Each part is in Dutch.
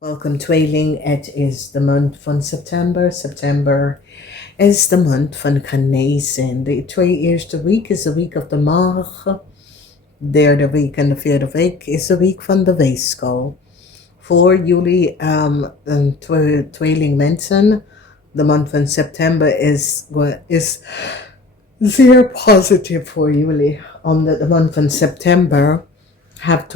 Welcome tweeling. Het is de maand van september. September is de maand van genezen. De twee eerste week is de week of de maag. Derde week en de vierde week is de week van de weegschaal. Voor jullie tweeling mensen, de maand van september is zeer positief voor jullie. Omdat de maand van september have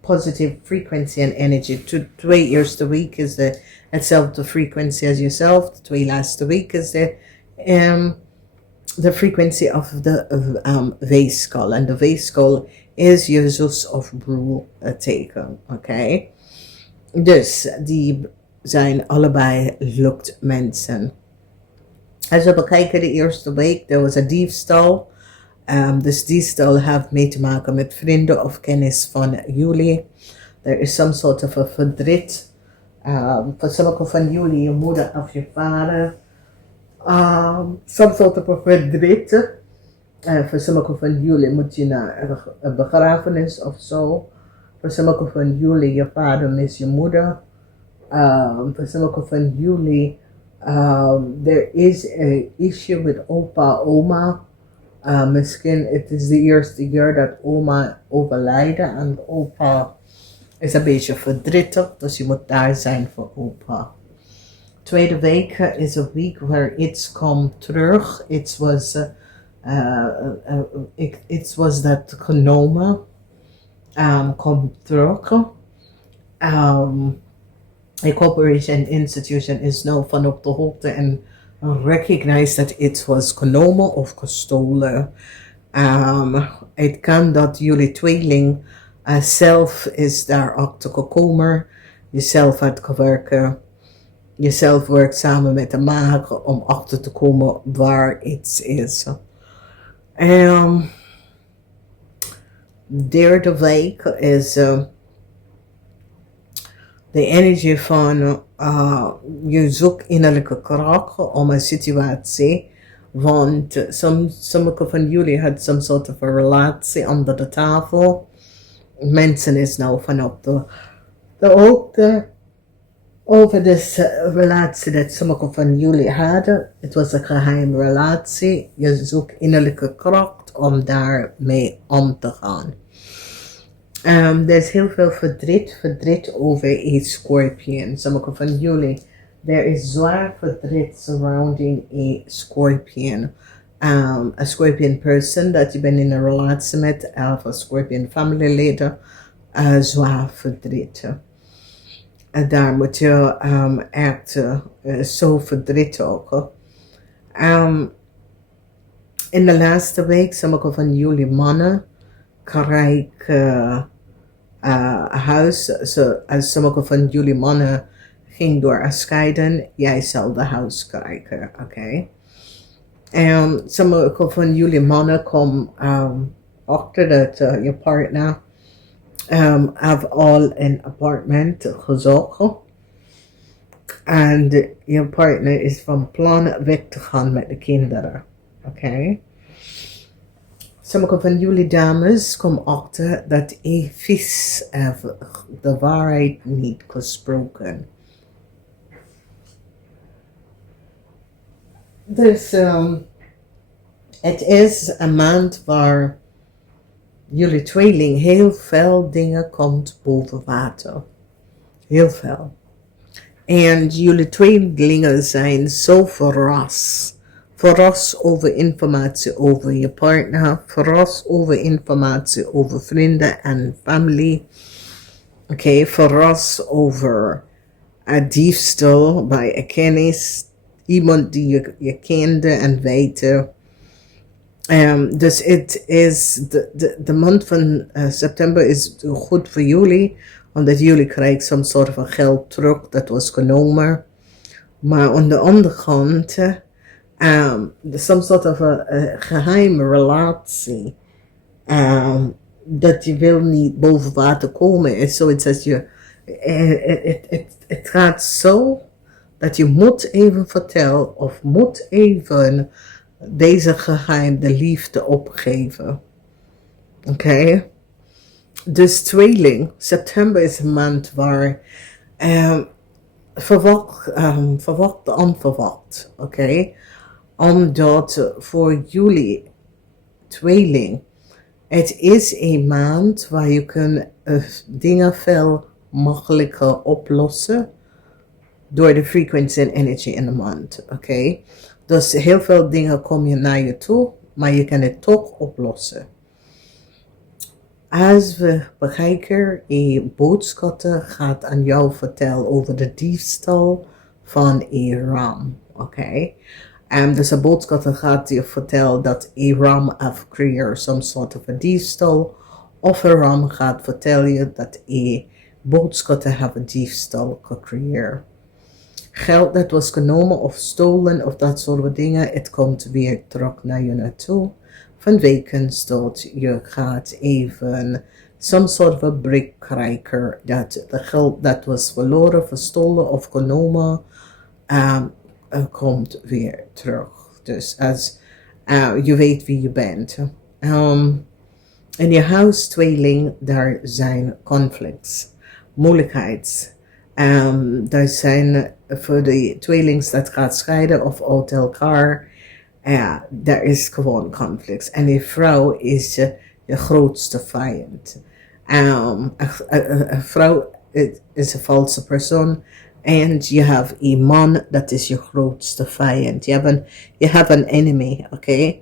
positive frequency and energy. Twee eerste week is hetzelfde frequency as yourself. The twee laatste week is the frequency of the weegschaal. And the weegschaal is je zus of broer teken. Okay? Dus die zijn allebei lukt mensen. Als we bekijken de eerste week, er was een diefstal. Dus diefstal heeft mee te maken met vrienden of kennis van jullie. Er is some sort of a verdriet. Voor sommigen van jullie, je moeder of je vader. Some sort of a verdriet. Voor sommigen van jullie moet je naar een begrafenis of zo. Voor sommigen van jullie, je vader mis je moeder. Voor sommigen van jullie, there is an issue with opa, oma. Misschien het is de eerste jaar dat oma overlijden en opa is een beetje verdrietig, dus je moet daar zijn voor opa. Tweede week is een week waar iets komt terug. Iets was dat genomen, komt terug. A corporation institution is nou van op de hoogte en recognize that it was genomen of gestolen. Het kan dat jullie tweeling zelf is daarachter gekomen, jezelf had gewerkt, jezelf werkt samen met de maker om achter te komen waar iets is. Derde week is de energie van je zoekt innerlijke kracht om een situatie. Want sommige van jullie had some sort of a relatie onder de tafel. Mensen is nou vanaf de hoogte over de relatie dat sommige van jullie hadden. Het was een geheime relatie. Je zoekt innerlijke kracht om daarmee om te gaan. Er is heel veel verdriet over a scorpion. Sommige van jullie, there is zwaar verdriet surrounding a scorpion. A scorpion person dat je bent in een relatie met, of a scorpion familieleden, zwaar verdriet. Daar moet je echt zo verdriet ook. In de laatste week, sommige van jullie mannen krijgen huis. Als sommige van jullie mannen ging door een scheiden, jij zal de huis krijgen, oké? En sommige van jullie mannen komen achter dat je partner heeft al een appartement gezocht. En je partner is van plan weg te gaan met de kinderen, oké? Sommige van jullie dames komen achter dat een vis de waarheid niet gesproken. Dus het is een maand waar jullie tweeling heel veel dingen komt boven water. Heel veel. En jullie tweelingen zijn zo verrast. Verras over informatie over je partner. Verras over informatie over vrienden en familie. Oké, verras over een diefstal bij een kennis. Iemand die je kende en weet. Dus het is de maand van september is goed voor jullie. Omdat jullie krijgen some soort van geld terug dat was genomen. Maar aan de andere kant... some sort of a geheime relatie dat je wil niet boven water komen is zoiets als je het gaat zo dat je moet even vertellen of moet even deze geheim de liefde opgeven, oké? Dus tweeling, september is een maand waar Um, verwacht onverwacht, oké? Omdat voor jullie tweeling, het is een maand waar je kunt dingen veel makkelijker oplossen door de frequency en energy in de maand, oké? Dus heel veel dingen komen naar je toe, maar je kan het toch oplossen. Als we bekijken, een boodschapper gaat aan jou vertellen over de diefstal van een ram, oké? Dus een boodschapper gaat je vertellen dat een ram heeft gecreëerd some sort of a diefstal, of een ram gaat vertellen je dat een boodschapper heeft een diefstal gecreëerd. Geld dat was genomen of stolen of dat soort dingen, het komt weer terug naar je naartoe. Vanwege dat je gaat even some sort of a break krijgen dat de geld dat was verloren, verstolen of genomen, komt weer terug. Dus als je weet wie je bent. In je huis tweeling, daar zijn conflicts, moeilijkheden. Er zijn voor de tweelings dat gaat scheiden of uit elkaar, daar is gewoon conflicts. En die vrouw is je grootste vijand. Een vrouw is een valse persoon. En je hebt een man, dat is je grootste vijand. Je hebt een enemy, oké?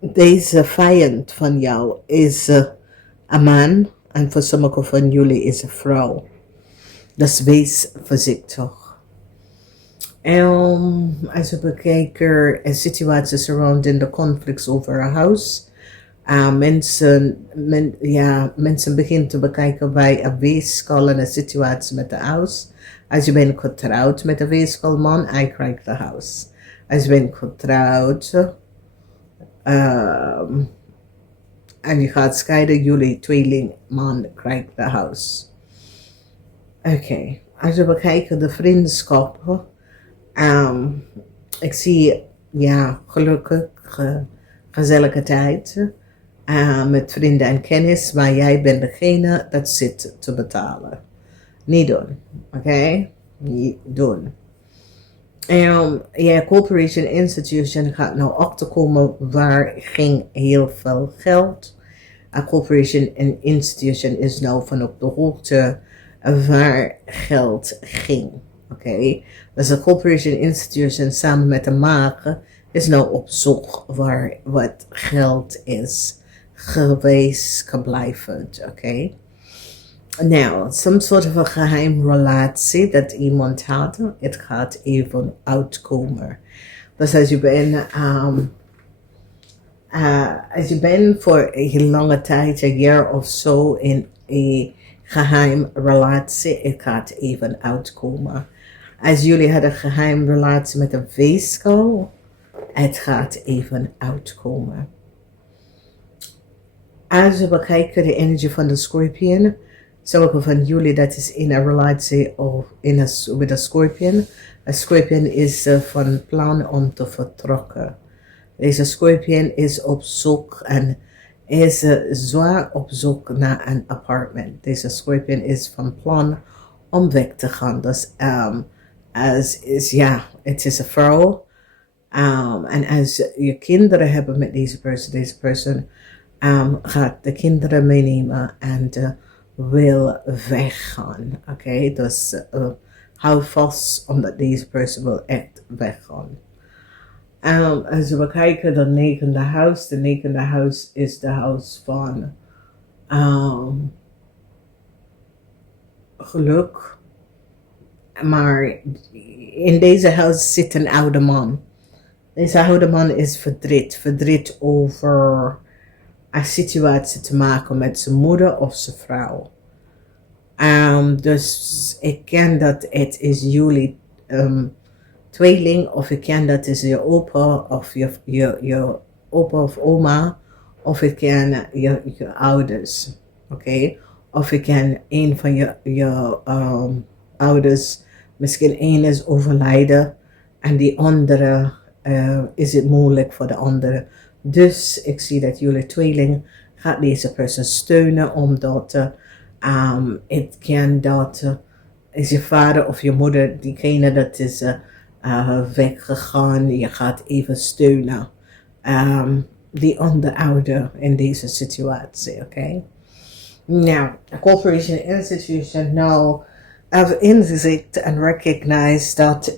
Deze vijand van jou is een man. En voor sommigen van jullie is een vrouw. Dus wees voorzichtig. Als we bekijken situaties surrounding the conflicts over a house. Mensen beginnen te bekijken bij een weeskal en een situatie met de huis. Als je bent getrouwd met een weeskalman, hij krijgt de huis. Als je bent getrouwd en je gaat scheiden, jullie tweelingman krijgt de huis. Oké, als we bekijken de vriendschap, ik zie gelukkig gezellige tijd met vrienden en kennis, maar jij bent degene dat zit te betalen. Niet doen, oké? Niet doen. Je corporation institution gaat nou achterkomen waar ging heel veel geld. Een corporation institution is nou van op de hoogte waar geld ging. Oké? Dus een corporation institution samen met de maker is nou op zoek waar wat geld is geweest, gebleven. Oké? Nou, some sort of een geheim relatie dat iemand had, het gaat even uitkomen. Dus als je bent voor een lange tijd, een jaar of zo, in een geheim relatie, het gaat even uitkomen. Als jullie hadden een geheim relatie met een weeskal, het gaat even uitkomen. Als we bekijken de energie van de Scorpion, sommigen van jullie dat is in een relatie of met een Scorpion. Een Scorpion is van plan om te vertrekken. Deze Scorpion is op zoek en is zwaar op zoek naar een appartement. Deze Scorpion is van plan om weg te gaan. Dus het is een vrouw. En als je kinderen hebben met deze persoon gaat de kinderen meenemen en wil weggaan. Oké, dus hou vast omdat deze persoon wil echt weggaan. Als we kijken de negende huis is de huis van geluk. Maar in deze huis zit een oude man. Deze oude man is verdriet over een situatie te maken met zijn moeder of zijn vrouw. Dus ik ken dat het is jullie tweeling, of ik ken dat is je opa of je opa of oma, of ik ken je ouders, oké? Of ik ken een van je ouders, misschien één is overlijden en die andere is het moeilijk voor de andere. Dus ik zie dat jullie tweeling gaat deze persoon steunen, omdat het kan dat is je vader of je moeder diegene dat is weggegaan. Je gaat even steunen. Die onderouder in deze situatie, oké? Nou, a corporation institution nou have inzicht en recognize dat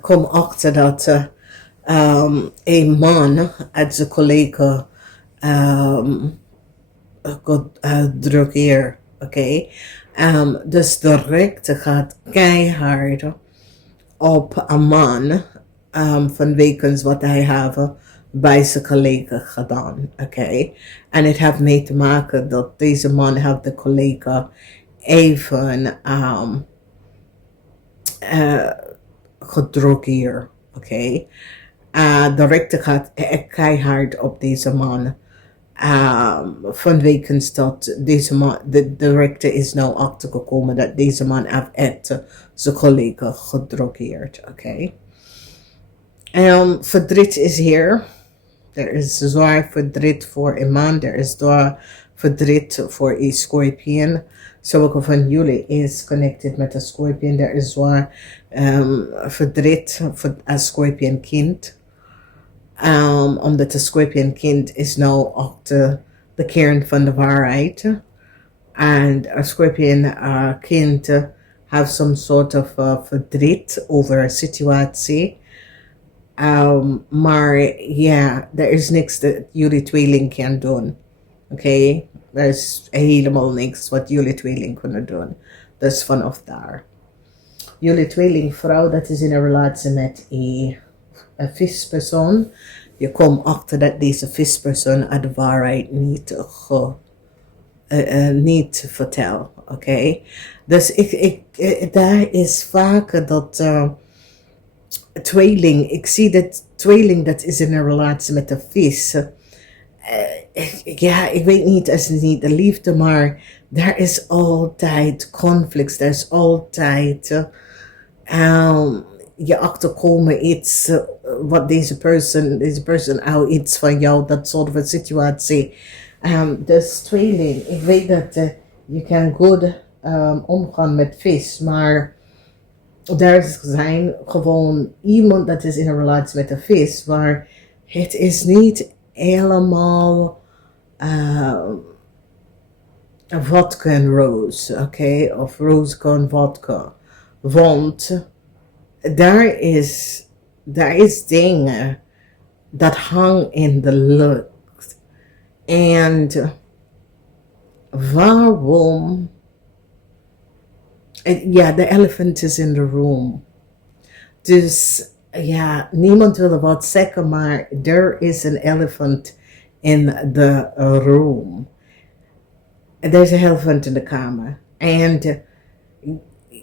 kom achter dat een man uit zijn collega drogeert, oké? Dus de rechter gaat keihard op een man vanwege wat hij heeft bij zijn collega gedaan, oké? En het heeft mee te maken dat deze man heeft de collega even gedrogeerd, oké? De rechter gaat keihard op deze man. Vanwege dat deze man, de rechter is nou achtergekomen dat deze man heeft echt zijn collega gedrogeerd, oké? Verdriet is hier. Er is zwaar verdriet voor een man. Er is zwaar verdriet voor een scorpion. Sommige van jullie is connected met een scorpion. Er is zwaar verdriet voor een scorpion kind. Omdat de scorpion kind is nou achter de kern van de waarheid. En een scorpion kind heeft some sort of verdriet over een situatie. Maar ja, er is niks dat jullie tweeling kan doen. Oké? Er is helemaal niks wat jullie tweeling kunnen doen. Dus vanaf daar. Jullie tweelingvrouw, dat is in een relatie met een vispersoon. Je komt achter dat deze vispersoon de waarheid niet vertelt. Oké? Dus daar is vaker dat tweeling, ik zie dat tweeling dat is in een relatie met een vis. Ja, ik weet niet, als het niet de liefde, maar daar is altijd conflict, er is altijd je achterkomen iets, wat deze persoon houdt iets van jou, dat soort van situatie. Dus tweeling, ik weet dat je kan goed omgaan met vis, maar er zijn gewoon iemand dat is in een relatie met een vis, maar het is niet helemaal vodka en roos, oké? Of roos con vodka. Want daar is dingen dat hangen in de lucht. En waarom? Ja, de elephant is in the room. Dus ja, niemand wil wat zeggen, maar er is een elephant in the room. Er is een elephant in de kamer. En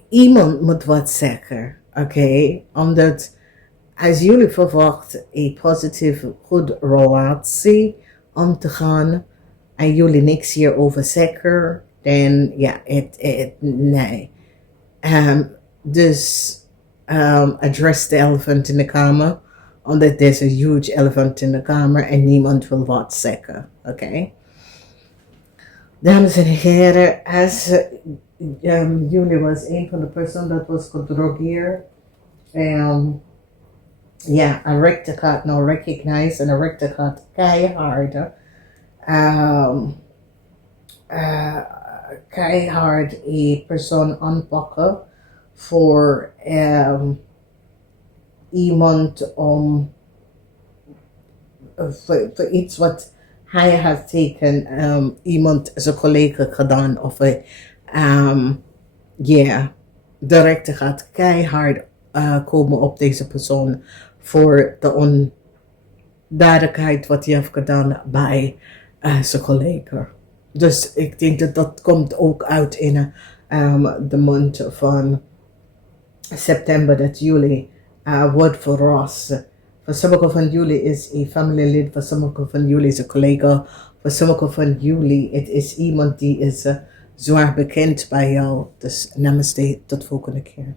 iemand moet wat zeggen, oké? Omdat als jullie verwachten een positieve, goed relatie om te gaan en jullie niks hierover zeggen, dan ja, nee. Dus address the elephant in de kamer, omdat there's a huge elephant in de kamer en niemand wil wat zeggen, oké? Dames en heren, als jullie was een van de personen dat was gedrogeerd, ja, een rechter gaat nou recognize en een rechter gaat keihard keihard een persoon aanpakken voor iemand om voor iets wat hij heeft tegen iemand zijn collega gedaan of ja, de rechter gaat keihard komen op deze persoon voor de onduidelijkheid wat hij heeft gedaan bij zijn collega. Dus ik denk dat dat komt ook uit in de maand van september, dat jullie wordt verrast. Voor sommigen van jullie is een familielid, voor sommigen van jullie is een collega, voor sommigen van jullie het is iemand die is zwaar bekend bij jou. Dus namaste, tot volgende keer.